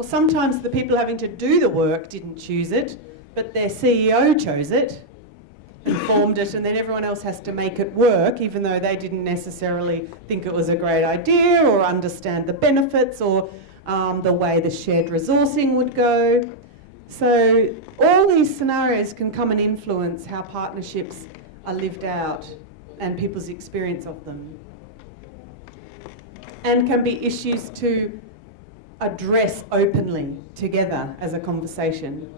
Or sometimes the people having to do the work didn't choose it, but their CEO chose it and formed it, and then everyone else has to make it work, even though they didn't necessarily think it was a great idea or understand the benefits or the way the shared resourcing would go. So all these scenarios can come and influence how partnerships are lived out and people's experience of them. And can be issues to address openly together as a conversation.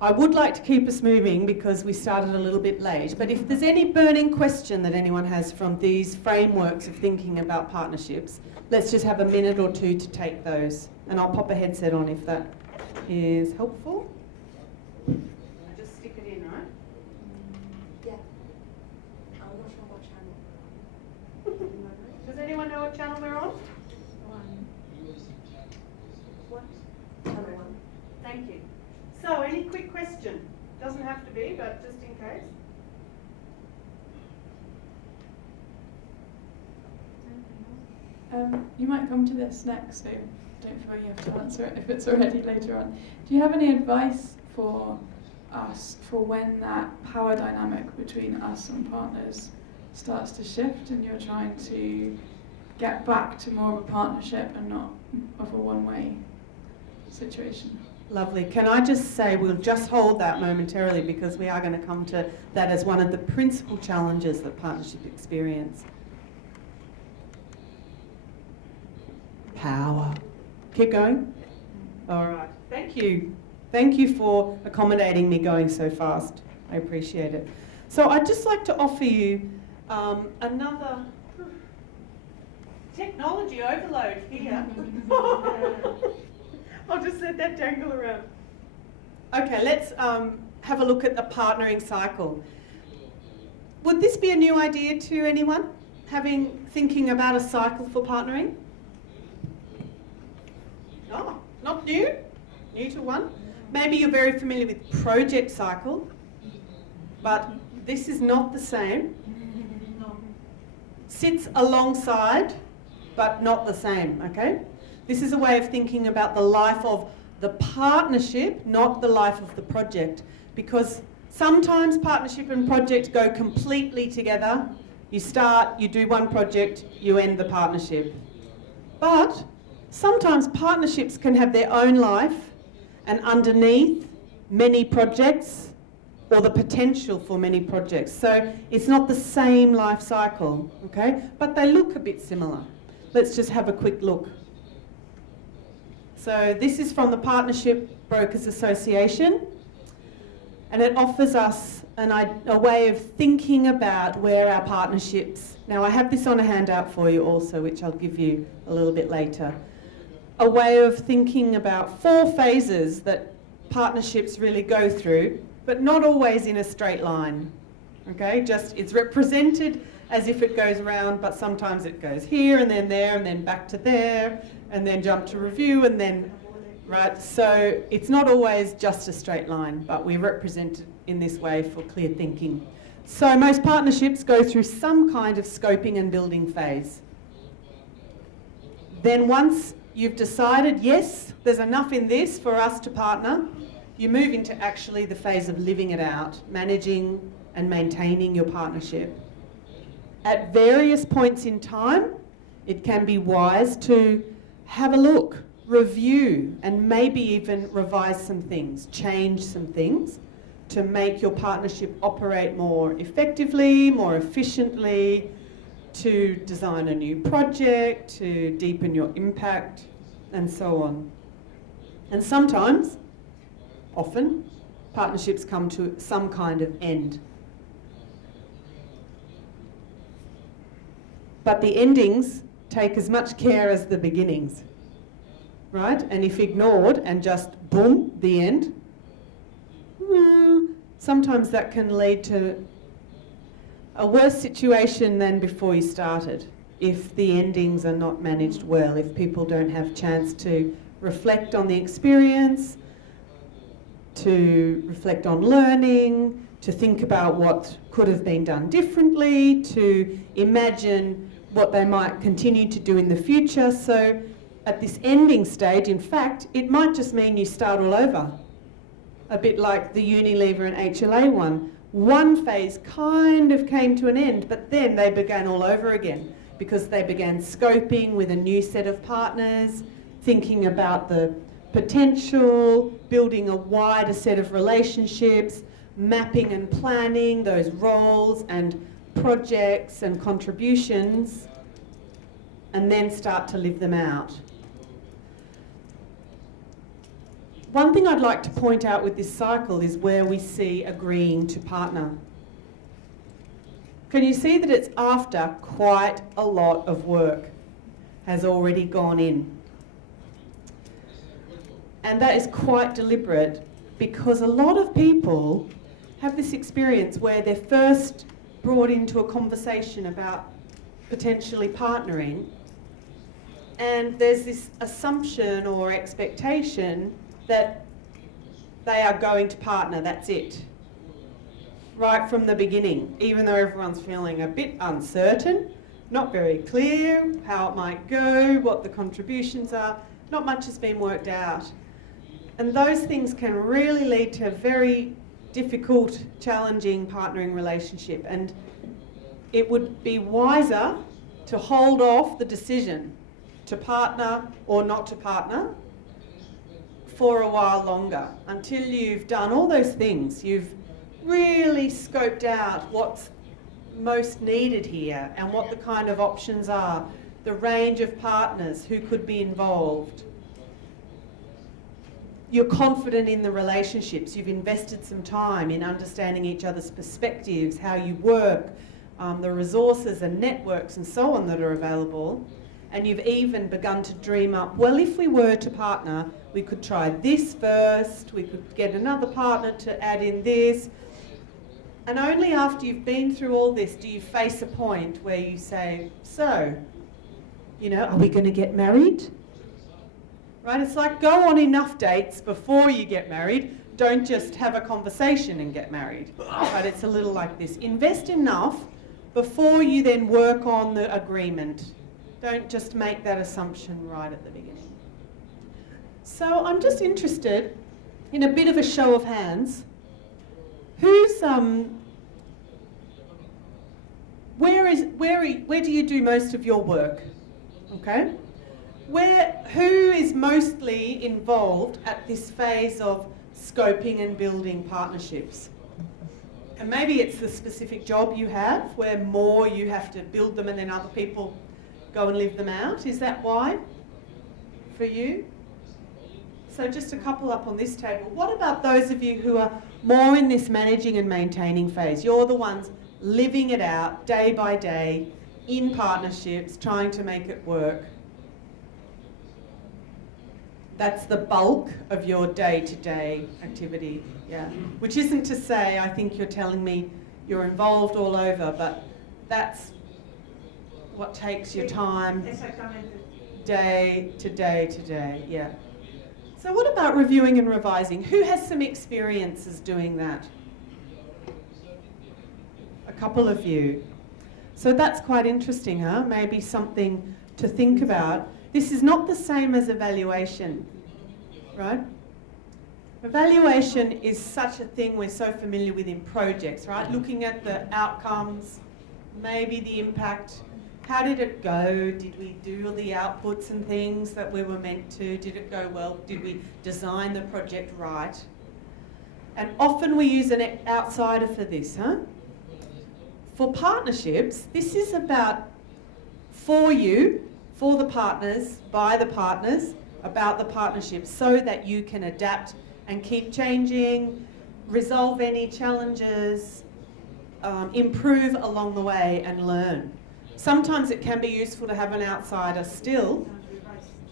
I would like to keep us moving because we started a little bit late, but if there's any burning question that anyone has from these frameworks of thinking about partnerships, let's just have a minute or two to take those, and I'll pop a headset on if that is helpful. I just stick it in, right? Yeah. I'm not sure what channel. Does anyone know what channel we're on? What? Channel 1. Thank you. So, any quick question? Doesn't have to be, but just in case. You might come to this next, so don't feel you have to answer it if it's already later on. Do you have any advice for us for when that power dynamic between us and partners starts to shift and you're trying to get back to more of a partnership and not of a one-way situation? Lovely. Can I just say we'll just hold that momentarily because we are going to come to that as one of the principal challenges that partnership experience. Power. Keep going. All right. Thank you. Thank you for accommodating me going so fast. I appreciate it. So I'd just like to offer you another technology overload here. I'll just let that dangle around. Okay, let's have a look at the partnering cycle. Would this be a new idea to anyone, thinking about a cycle for partnering? Oh, not new? New to one? Maybe you're very familiar with project cycle, but this is not the same. Sits alongside, but not the same, okay? This is a way of thinking about the life of the partnership, not the life of the project, because sometimes partnership and project go completely together. You start, you do one project, you end the partnership. But sometimes partnerships can have their own life, and underneath many projects, or the potential for many projects. So it's not the same life cycle, okay? But they look a bit similar. Let's just have a quick look. So this is from the Partnership Brokers Association, and it offers us a way of thinking about where our partnerships... Now I have this on a handout for you also, which I'll give you a little bit later. A way of thinking about 4 phases that partnerships really go through, but not always in a straight line, okay? Just it's represented as if it goes around, but sometimes it goes here and then there and then back to there and then jump to review and then, right? So it's not always just a straight line, but we represent it in this way for clear thinking. So most partnerships go through some kind of scoping and building phase. Then once you've decided, yes, there's enough in this for us to partner, you move into actually the phase of living it out, managing and maintaining your partnership. At various points in time, it can be wise to have a look, review, and maybe even revise some things, change some things to make your partnership operate more effectively, more efficiently, to design a new project, to deepen your impact, and so on. And sometimes, often, partnerships come to some kind of end. But the endings take as much care as the beginnings, right? And if ignored and just boom, the end, sometimes that can lead to a worse situation than before you started, if the endings are not managed well, if people don't have a chance to reflect on the experience, to reflect on learning, to think about what could have been done differently, to imagine what they might continue to do in the future. So at this ending stage, in fact, it might just mean you start all over. A bit like the Unilever and HLA one. One phase kind of came to an end, but then they began all over again because they began scoping with a new set of partners, thinking about the potential, building a wider set of relationships, mapping and planning those roles and projects and contributions, and then start to live them out. One thing I'd like to point out with this cycle is where we see agreeing to partner. Can you see that it's after quite a lot of work has already gone in? And that is quite deliberate because a lot of people have this experience where they're first brought into a conversation about potentially partnering, and there's this assumption or expectation that they are going to partner, that's it. Right from the beginning, even though everyone's feeling a bit uncertain, not very clear how it might go, what the contributions are, not much has been worked out. And those things can really lead to a very difficult, challenging partnering relationship. And it would be wiser to hold off the decision to partner or not to partner for a while longer, until you've done all those things. You've really scoped out what's most needed here and what the kind of options are, the range of partners who could be involved. You're confident in the relationships. You've invested some time in understanding each other's perspectives, how you work, the resources and networks and so on that are available. And you've even begun to dream up, well, if we were to partner, we could try this first, we could get another partner to add in this. And only after you've been through all this do you face a point where you say, so, you know, are we going to get married? Right? It's like go on enough dates before you get married. Don't just have a conversation and get married. But it's a little like this. Invest enough before you then work on the agreement. Don't just make that assumption right at the beginning. So I'm just interested in a bit of a show of hands. Who's where do you do most of your work? Okay? Who is mostly involved at this phase of scoping and building partnerships? And maybe it's the specific job you have where more you have to build them and then other people go and live them out. Is that why for you? So just a couple up on this table. What about those of you who are more in this managing and maintaining phase? You're the ones living it out day by day in partnerships, trying to make it work. That's the bulk of your day-to-day activity, yeah. Which isn't to say, I think you're telling me you're involved all over, but that's what takes your time day to day to day, yeah. So what about reviewing and revising? Who has some experiences doing that? A couple of you. So that's quite interesting, huh? Maybe something to think about. This is not the same as evaluation, right? Evaluation is such a thing we're so familiar with in projects, right? Looking at the outcomes, maybe the impact. How did it go? Did we do all the outputs and things that we were meant to? Did it go well? Did we design the project right? And often we use an outsider for this, huh? For partnerships, this is about for you, for the partners, by the partners, about the partnership, so that you can adapt and keep changing, resolve any challenges, improve along the way and learn. Sometimes it can be useful to have an outsider still,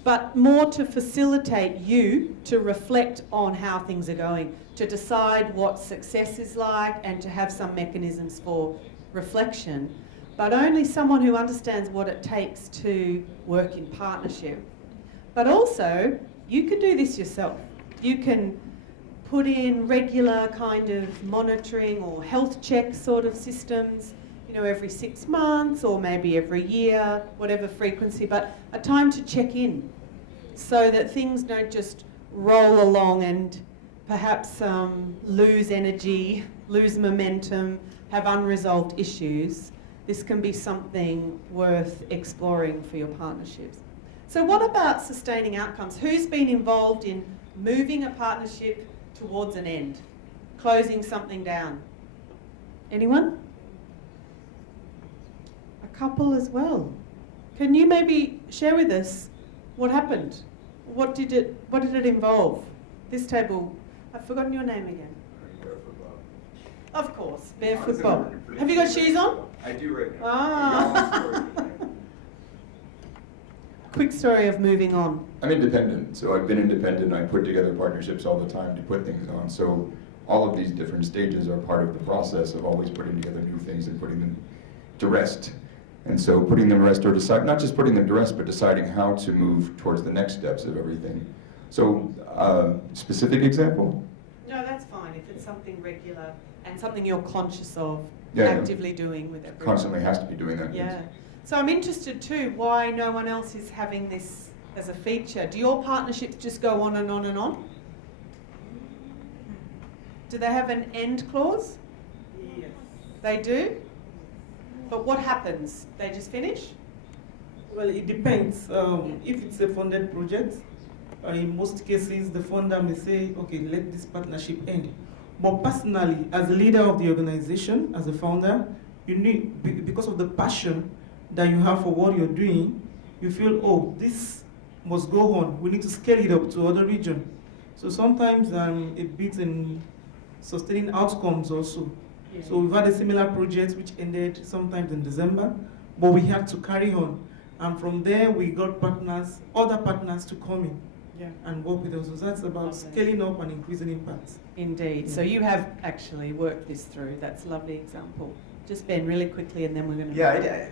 but more to facilitate you to reflect on how things are going, to decide what success is like and to have some mechanisms for reflection, but only someone who understands what it takes to work in partnership. But also, you can do this yourself. You can put in regular kind of monitoring or health check sort of systems. You every 6 months or maybe every year, whatever frequency, but a time to check in so that things don't just roll along and perhaps lose energy, lose momentum, have unresolved issues. This can be something worth exploring for your partnerships. So what about sustaining outcomes? Who's been involved in moving a partnership towards an end? Closing something down? Anyone? A couple as well. Can you maybe share with us what happened? What did it involve? This table, I've forgotten your name again. Barefoot Bob. Of course, Barefoot Bob. Have you got shoes on? I do right now. Ah. Quick story of moving on. I'm independent, so I've been independent. I put together partnerships all the time to put things on. So all of these different stages are part of the process of always putting together new things and putting them to rest. And so putting them to rest, or decide, not just putting them to rest, but deciding how to move towards the next steps of everything. So, specific example? No, that's fine if it's something regular and something you're conscious of Yeah, actively doing with everyone. Constantly has to be doing that. Yeah. So I'm interested too why no one else is having this as a feature. Do your partnerships just go on and on and on? Do they have an end clause? Yes. They do? But what happens? They just finish? Well, it depends. If it's a funded project, in most cases, the funder may say, okay, let this partnership end. But personally, as a leader of the organization, as a founder, you need, because of the passion that you have for what you're doing, you feel, oh, this must go on. We need to scale it up to other regions. So sometimes a bit in sustaining outcomes also. Yeah. So we've had a similar project which ended sometimes in December, but we had to carry on. And from there, we got partners, other partners to come in and work with us. So that's about scaling up and increasing impact. Indeed. So you have actually worked this through. That's a lovely example. Just Ben, really quickly, and then we're going to... Yeah,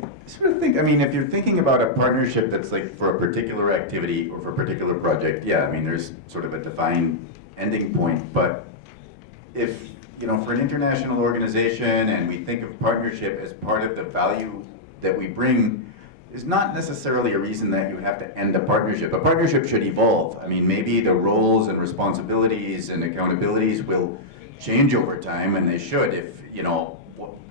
I sort of think, I mean, if you're thinking about a partnership that's like for a particular activity or for a particular project, yeah, I mean, there's sort of a defined ending point. But if, you know, for an international organization and we think of partnership as part of the value that we bring, is not necessarily a reason that you have to end a partnership. A partnership should evolve. I mean, maybe the roles and responsibilities and accountabilities will change over time, and they should if, you know,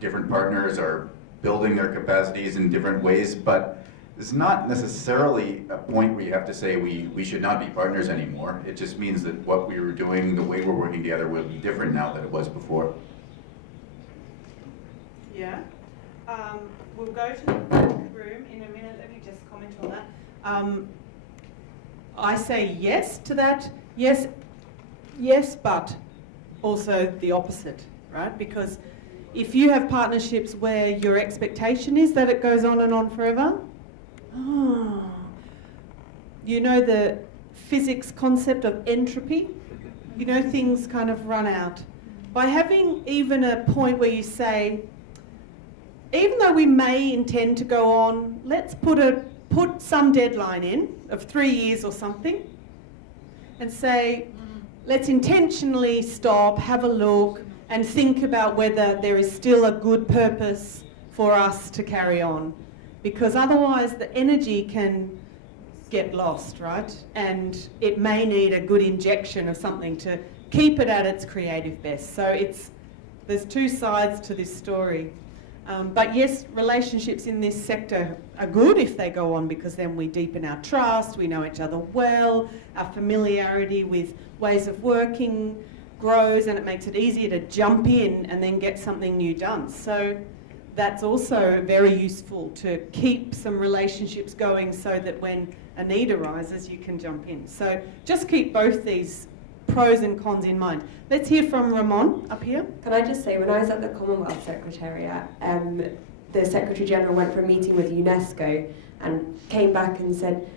different partners are building their capacities in different ways, but it's not necessarily a point where you have to say we should not be partners anymore. It just means that what we were doing, the way we're working together will be different now than it was before. Yeah. We'll go to the back room in a minute. Let me just comment on that. I say yes to that. Yes, but also the opposite, right? Because if you have partnerships where your expectation is that it goes on and on forever, you know the physics concept of entropy? You know things kind of run out. By having even a point where you say, even though we may intend to go on, let's put some deadline in of 3 years or something and say, let's intentionally stop, have a look, and think about whether there is still a good purpose for us to carry on. Because otherwise the energy can get lost, right? And it may need a good injection of something to keep it at its creative best. So there's two sides to this story. But yes, relationships in this sector are good if they go on, because then we deepen our trust, we know each other well, our familiarity with ways of working grows, and it makes it easier to jump in and then get something new done. So that's also very useful to keep some relationships going so that when a need arises, you can jump in. So just keep both these pros and cons in mind. Let's hear from Ramon up here. Can I just say, when I was at the Commonwealth Secretariat, the Secretary General went for a meeting with UNESCO and came back and said,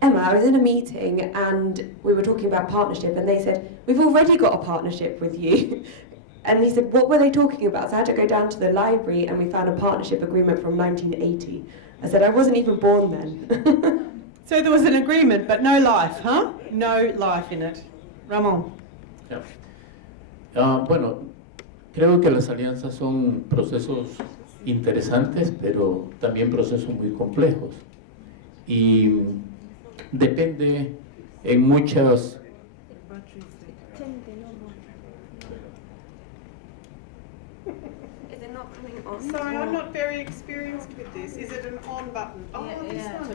Emma, I was in a meeting and we were talking about partnership, and they said, we've already got a partnership with you. And he said, what were they talking about? So I had to go down to the library and we found a partnership agreement from 1980. I said, I wasn't even born then. So there was an agreement, but no life, huh? No life in it. Ramon. Bueno, creo que las alianzas son procesos interesantes, pero también procesos muy complejos. Y depende en muchos... Is it not coming on? Sorry, I'm not very experienced with this. Is it an on button? Oh, this one.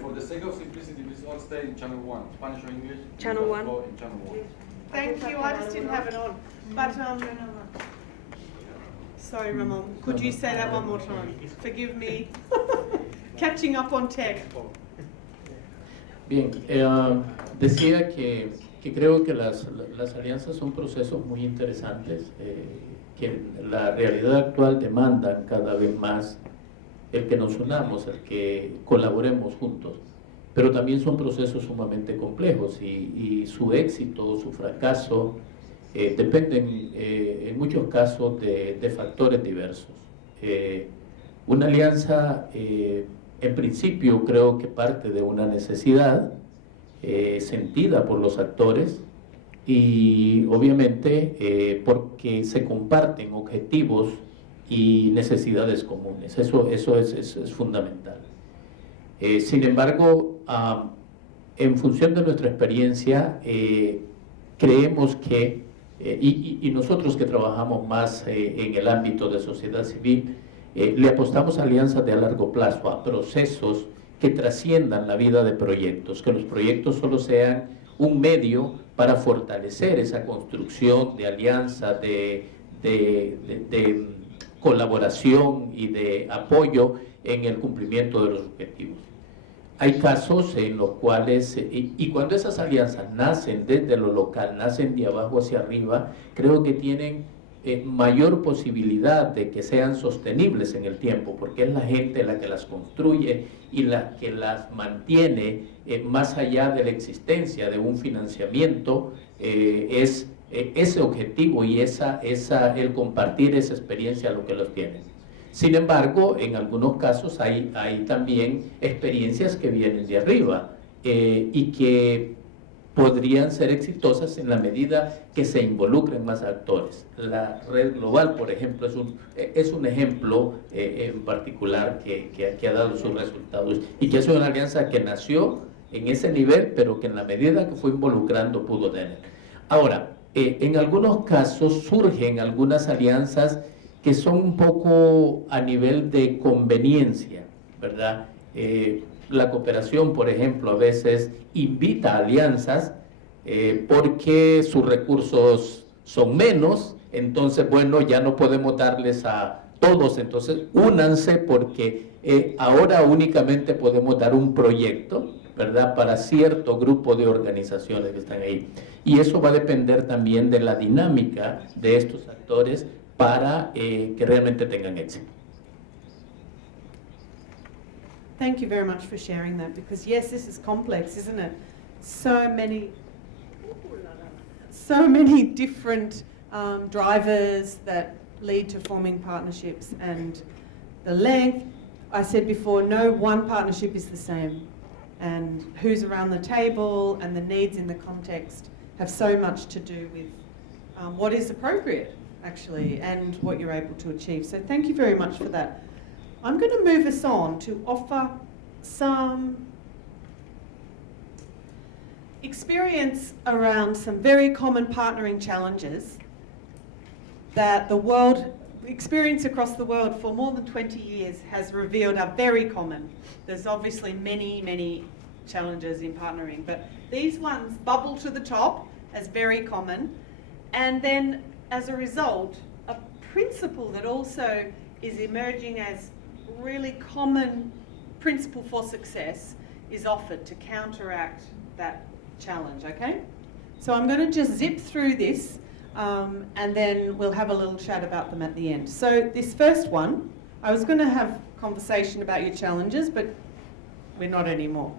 For the sake of simplicity, please all stay in channel 1, Spanish or English. Channel please 1. go in channel 1. Thank you. I just didn't have it on. But sorry, Ramon. Could you say that one more time? Forgive me. Catching up on tech. Bien, decía que creo que las alianzas son procesos muy interesantes, que la realidad actual demanda cada vez más el que nos unamos, el que colaboremos juntos, pero también son procesos sumamente complejos y su éxito o su fracaso dependen en muchos casos de factores diversos. Una alianza, en principio, creo que parte de una necesidad sentida por los actores y obviamente porque se comparten objetivos y necesidades comunes. Eso es fundamental. Sin embargo, en función de nuestra experiencia, creemos que, y nosotros que trabajamos más en el ámbito de sociedad civil, le apostamos a alianzas de a largo plazo, a procesos que trasciendan la vida de proyectos, que los proyectos solo sean un medio para fortalecer esa construcción de alianza, de colaboración y de apoyo en el cumplimiento de los objetivos. Hay casos en los cuales, y cuando esas alianzas nacen desde lo local, nacen de abajo hacia arriba, creo que tienen mayor posibilidad de que sean sostenibles en el tiempo, porque es la gente la que las construye y la que las mantiene más allá de la existencia de un financiamiento, es ese objetivo y el compartir esa experiencia lo que los tiene. Sin embargo, en algunos casos hay también experiencias que vienen de arriba y que podrían ser exitosas en la medida que se involucren más actores. La red global, por ejemplo, es un ejemplo en particular que ha dado sus resultados y que es una alianza que nació en ese nivel, pero que en la medida que fue involucrando pudo tener. Ahora, en algunos casos surgen algunas alianzas que son un poco a nivel de conveniencia, ¿verdad? La cooperación, por ejemplo, a veces invita a alianzas porque sus recursos son menos, entonces, bueno, ya no podemos darles a todos, entonces únanse porque ahora únicamente podemos dar un proyecto, ¿verdad?, para cierto grupo de organizaciones que están ahí. Y eso va a depender también de la dinámica de estos actores para que realmente tengan éxito. Thank you very much for sharing that, because yes, this is complex, isn't it? So many different drivers that lead to forming partnerships, and the length. I said before, no one partnership is the same, and who's around the table and the needs in the context have so much to do with what is appropriate, actually, and what you're able to achieve. So thank you very much for that. I'm going to move us on to offer some experience around some very common partnering challenges that the world, experience across the world for more than 20 years has revealed are very common. There's obviously many challenges in partnering, but these ones bubble to the top as very common, and then as a result, a principle that also is emerging as really common principle for success is offered to counteract that challenge, okay? So I'm going to just zip through this and then we'll have a little chat about them at the end. So this first one, I was going to have a conversation about your challenges, but we're not anymore.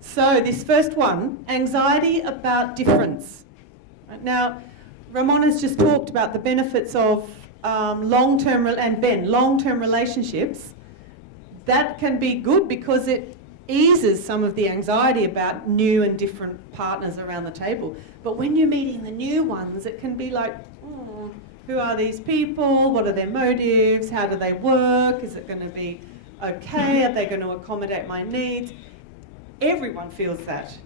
So this first one, anxiety about difference. Now, Ramon has just talked about the benefits of long-term relationships. That can be good because it eases some of the anxiety about new and different partners around the table. But when you're meeting the new ones, it can be like, who are these people? What are their motives? How do they work? Is it going to be okay? Are they going to accommodate my needs? Everyone feels that,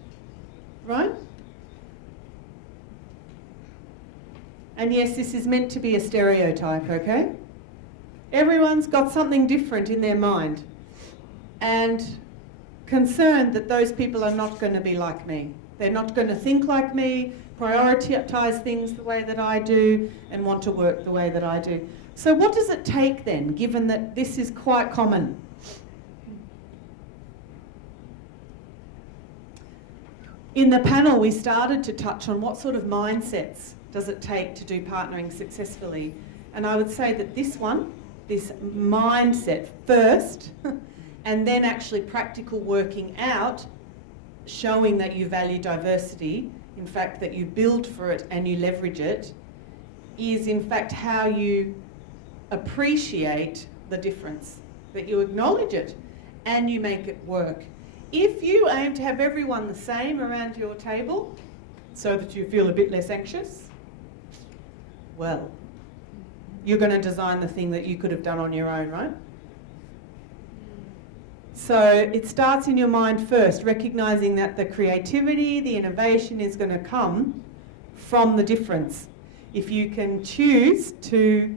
right? And yes, this is meant to be a stereotype, okay? Everyone's got something different in their mind and concerned that those people are not going to be like me. They're not going to think like me, prioritise things the way that I do, and want to work the way that I do. So what does it take then, given that this is quite common? In the panel, we started to touch on what sort of mindsets does it take to do partnering successfully. And I would say that this one, this mindset first, and then actually practical working out, showing that you value diversity, in fact that you build for it and you leverage it, is in fact how you appreciate the difference, that you acknowledge it and you make it work. If you aim to have everyone the same around your table so that you feel a bit less anxious, well, you're going to design the thing that you could have done on your own, right? So it starts in your mind first, recognising that the creativity, the innovation is going to come from the difference. If you can choose to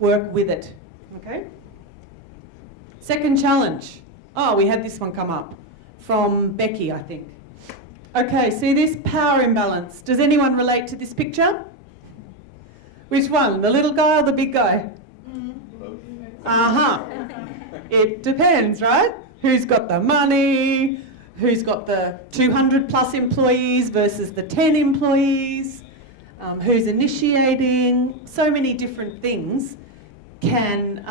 work with it, okay? Second challenge. Oh, we had this one come up from Becky, I think. Okay, see this power imbalance. Does anyone relate to this picture? Which one, the little guy or the big guy? Uh-huh. It depends, right? Who's got the money? Who's got the 200 plus employees versus the 10 employees? Who's initiating? So many different things can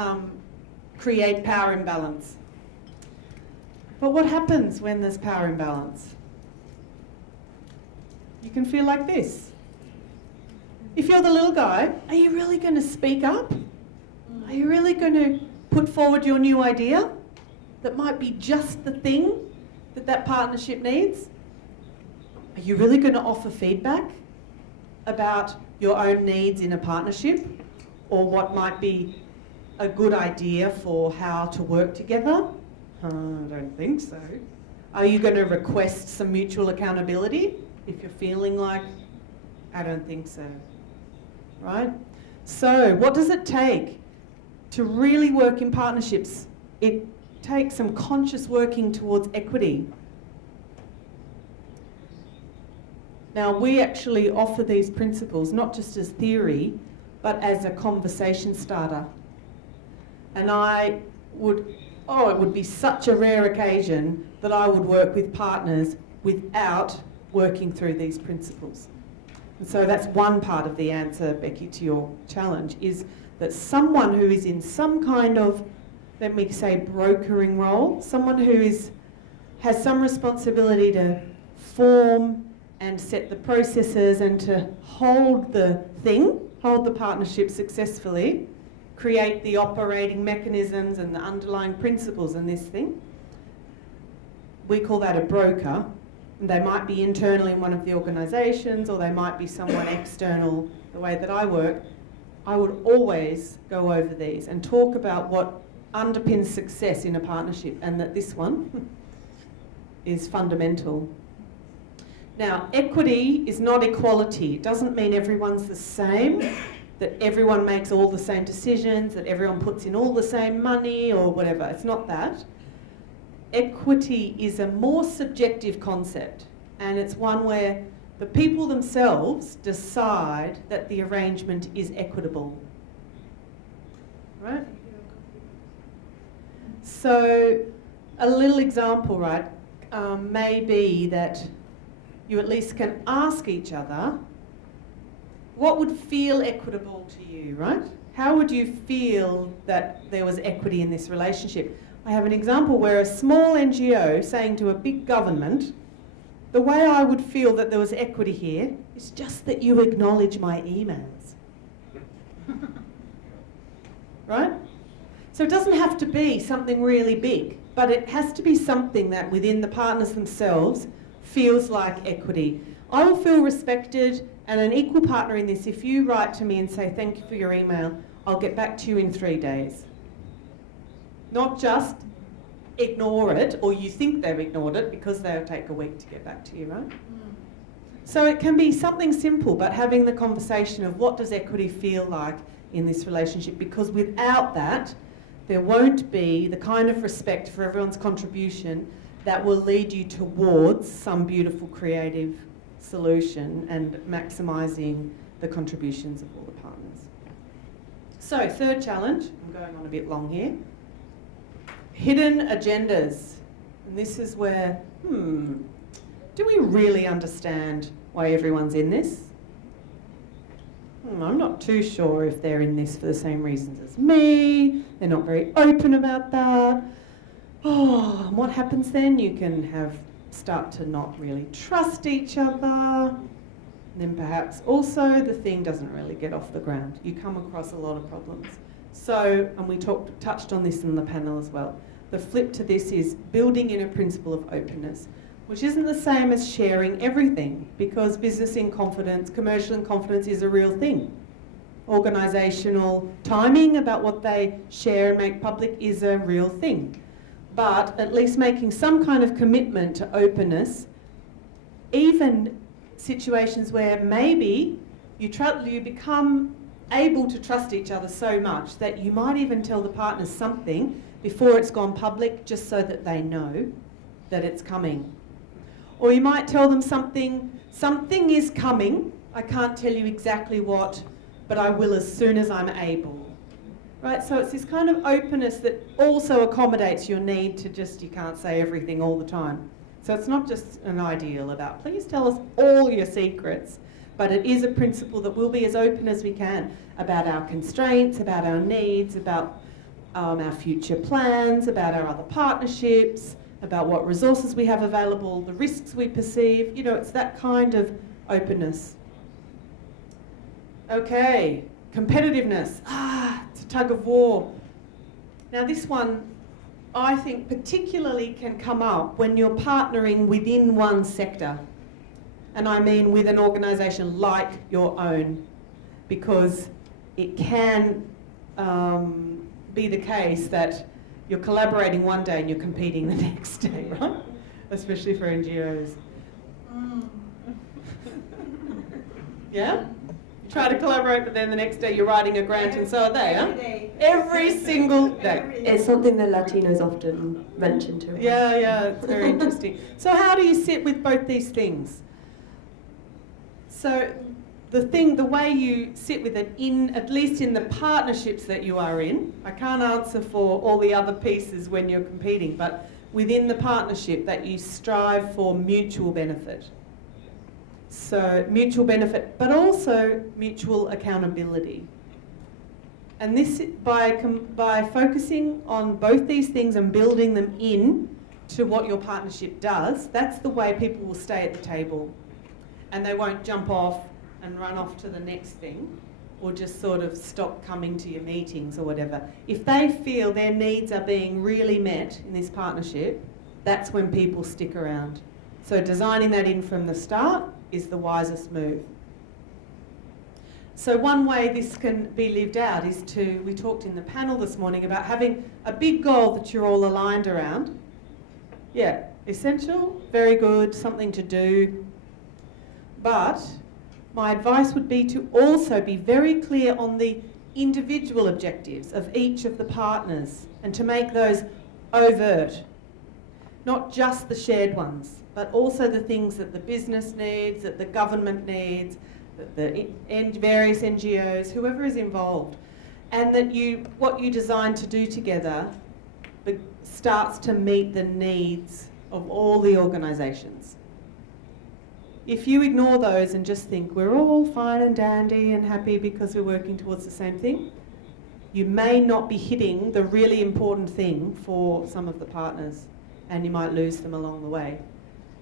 create power imbalance. But what happens when there's power imbalance? You can feel like this. If you're the little guy, are you really going to speak up? Are you really going to put forward your new idea that might be just the thing that that partnership needs? Are you really going to offer feedback about your own needs in a partnership, or what might be a good idea for how to work together? I don't think so. Are you going to request some mutual accountability if you're feeling like, I don't think so, right? So what does it take to really work in partnerships? It takes some conscious working towards equity. Now, we actually offer these principles not just as theory, but as a conversation starter. And it would be such a rare occasion that I would work with partners without working through these principles. And so that's one part of the answer, Becky, to your challenge, is that someone who is in some kind of, let me say, brokering role, someone who has some responsibility to form and set the processes and to hold the partnership successfully, create the operating mechanisms and the underlying principles in this thing. We call that a broker. And they might be internal in one of the organisations, or they might be someone external. The way that I work, I would always go over these and talk about what underpins success in a partnership, and that this one is fundamental. Now, equity is not equality. It doesn't mean everyone's the same, that everyone makes all the same decisions, that everyone puts in all the same money or whatever. It's not that. Equity is a more subjective concept, and it's one where the people themselves decide that the arrangement is equitable. Right? So, a little example, right, may be that you at least can ask each other, what would feel equitable to you, right? How would you feel that there was equity in this relationship? I have an example where a small NGO saying to a big government, the way I would feel that there was equity here is just that you acknowledge my emails. Right? So it doesn't have to be something really big. but it has to be something that within the partners themselves feels like equity. I will feel respected and an equal partner in this if you write to me and say, thank you for your email, I'll get back to you in 3 days. Not just ignore it, or you think they've ignored it because they'll take a week to get back to you, right? So it can be something simple, but having the conversation of what does equity feel like in this relationship, because without that, there won't be the kind of respect for everyone's contribution that will lead you towards some beautiful creative solution and maximising the contributions of all the partners. So, third challenge, I'm going on a bit long here. Hidden agendas. And this is where, do we really understand why everyone's in this? I'm not too sure if they're in this for the same reasons as me. They're not very open about that. Oh, and what happens then? You can start to not really trust each other. And then perhaps also the thing doesn't really get off the ground. You come across a lot of problems. So, and we touched on this in the panel as well. The flip to this is building in a principle of openness, which isn't the same as sharing everything, because business in confidence, commercial in confidence is a real thing. Organisational timing about what they share and make public is a real thing. But at least making some kind of commitment to openness, even situations where maybe you become able to trust each other so much that you might even tell the partners something before it's gone public, just so that they know that it's coming. Or you might tell them something is coming, I can't tell you exactly what, but I will as soon as I'm able. Right, so it's this kind of openness that also accommodates your need to you can't say everything all the time. So it's not just an ideal about, please tell us all your secrets, but it is a principle that we'll be as open as we can about our constraints, about our needs, about our future plans, about our other partnerships, about what resources we have available, the risks we perceive. You know, it's that kind of openness. Okay, competitiveness. It's a tug of war. Now this one, I think particularly can come up when you're partnering within one sector. And I mean with an organisation like your own, because it can be the case that you're collaborating one day and you're competing the next day, right? Especially for NGOs. Yeah? You try to collaborate, but then the next day you're writing a grant and so are they, huh? Every single day. It's something that Latinos often mention to us. Yeah, it's very interesting. So how do you sit with both these things? So the way you sit with it, at least in the partnerships that you are in, I can't answer for all the other pieces when you're competing, but within the partnership that you strive for mutual benefit. So mutual benefit, but also mutual accountability. And this, by focusing on both these things and building them in to what your partnership does, that's the way people will stay at the table. And they won't jump off and run off to the next thing, or just sort of stop coming to your meetings or whatever. If they feel their needs are being really met in this partnership, that's when people stick around. So designing that in from the start is the wisest move. So one way this can be lived out is we talked in the panel this morning about having a big goal that you're all aligned around. Yeah, essential, very good, something to do. But my advice would be to also be very clear on the individual objectives of each of the partners and to make those overt. Not just the shared ones, but also the things that the business needs, that the government needs, that the various NGOs, whoever is involved. And that what you design to do together starts to meet the needs of all the organisations. If you ignore those and just think we're all fine and dandy and happy because we're working towards the same thing, you may not be hitting the really important thing for some of the partners, and you might lose them along the way.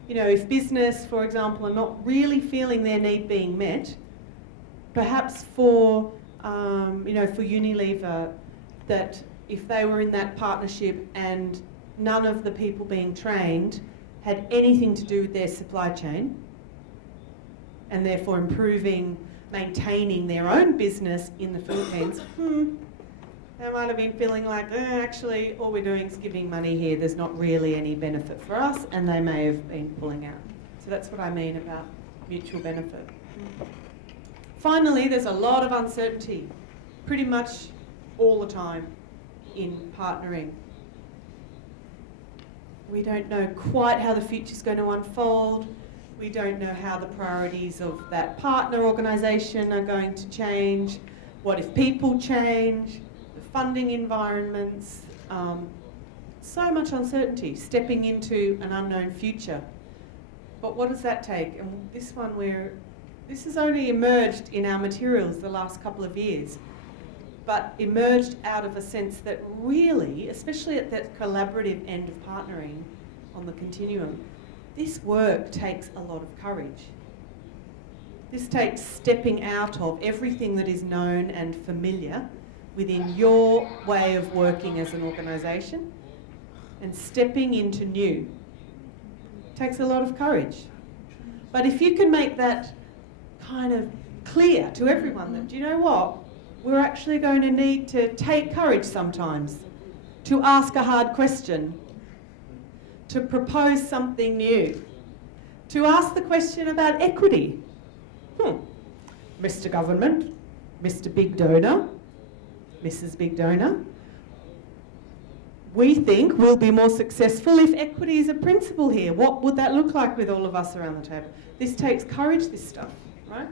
You know, if business, for example, are not really feeling their need being met, perhaps for Unilever, that if they were in that partnership and none of the people being trained had anything to do with their supply chain, and therefore improving, maintaining their own business in the Philippines, they might have been feeling like, actually, all we're doing is giving money here. There's not really any benefit for us, and they may have been pulling out. So that's what I mean about mutual benefit. Finally, there's a lot of uncertainty, pretty much all the time in partnering. We don't know quite how the future's going to unfold. We don't know how the priorities of that partner organisation are going to change. What if people change? The funding environments. So much uncertainty, stepping into an unknown future. But what does that take? And this has only emerged in our materials the last couple of years, but emerged out of a sense that really, especially at that collaborative end of partnering on the continuum, this work takes a lot of courage. This takes stepping out of everything that is known and familiar within your way of working as an organisation and stepping into new. It takes a lot of courage. But if you can make that kind of clear to everyone that, do you know what, we're actually going to need to take courage sometimes to ask a hard question, to propose something new, to ask the question about equity. Mr. Government, Mr. Big Donor, Mrs. Big Donor, we think we'll be more successful if equity is a principle here. What would that look like with all of us around the table? This takes courage, this stuff, right?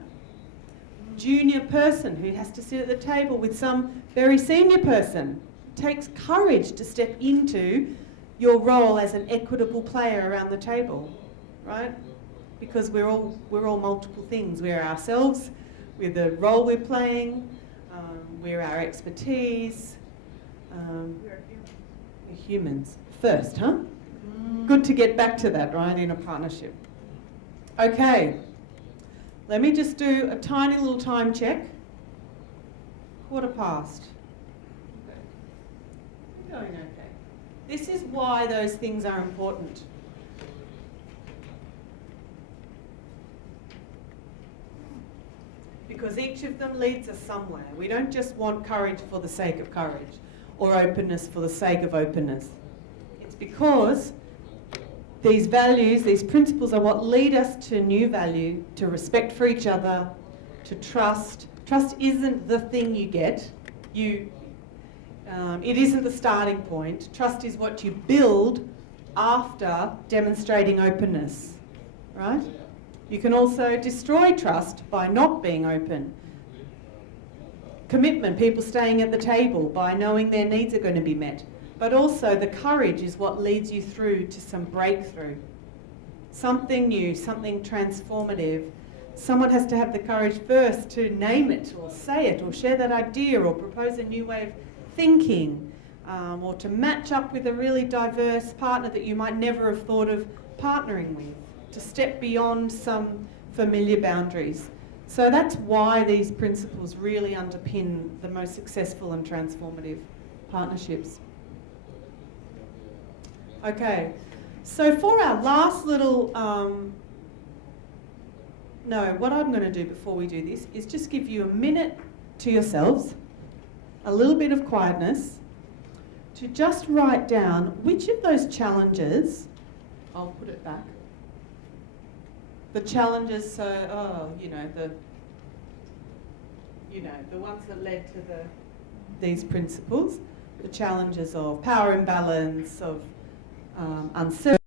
Junior person who has to sit at the table with some very senior person. It takes courage to step into your role as an equitable player around the table, right? Because we're all multiple things. We're ourselves, we're the role we're playing, we're our expertise. We're humans first, huh? Good to get back to that, right, in a partnership. Okay, let me just do a tiny little time check. 1:15. We're going okay. This is why those things are important. Because each of them leads us somewhere. We don't just want courage for the sake of courage or openness for the sake of openness. It's because these values, these principles are what lead us to new value, to respect for each other, to trust. Trust isn't the thing you get. It isn't the starting point. Trust is what you build after demonstrating openness, right? You can also destroy trust by not being open. Commitment, people staying at the table by knowing their needs are going to be met. But also the courage is what leads you through to some breakthrough. Something new, something transformative. Someone has to have the courage first to name it or say it or share that idea or propose a new way of thinking, or to match up with a really diverse partner that you might never have thought of partnering with, to step beyond some familiar boundaries. So that's why these principles really underpin the most successful and transformative partnerships. Okay, so for our last little, what I'm going to do before we do this is just give you a minute to yourselves, a little bit of quietness, to just write down which of those challenges, I'll put it back, the challenges, so, the ones that led to these principles, the challenges of power imbalance, of uncertainty,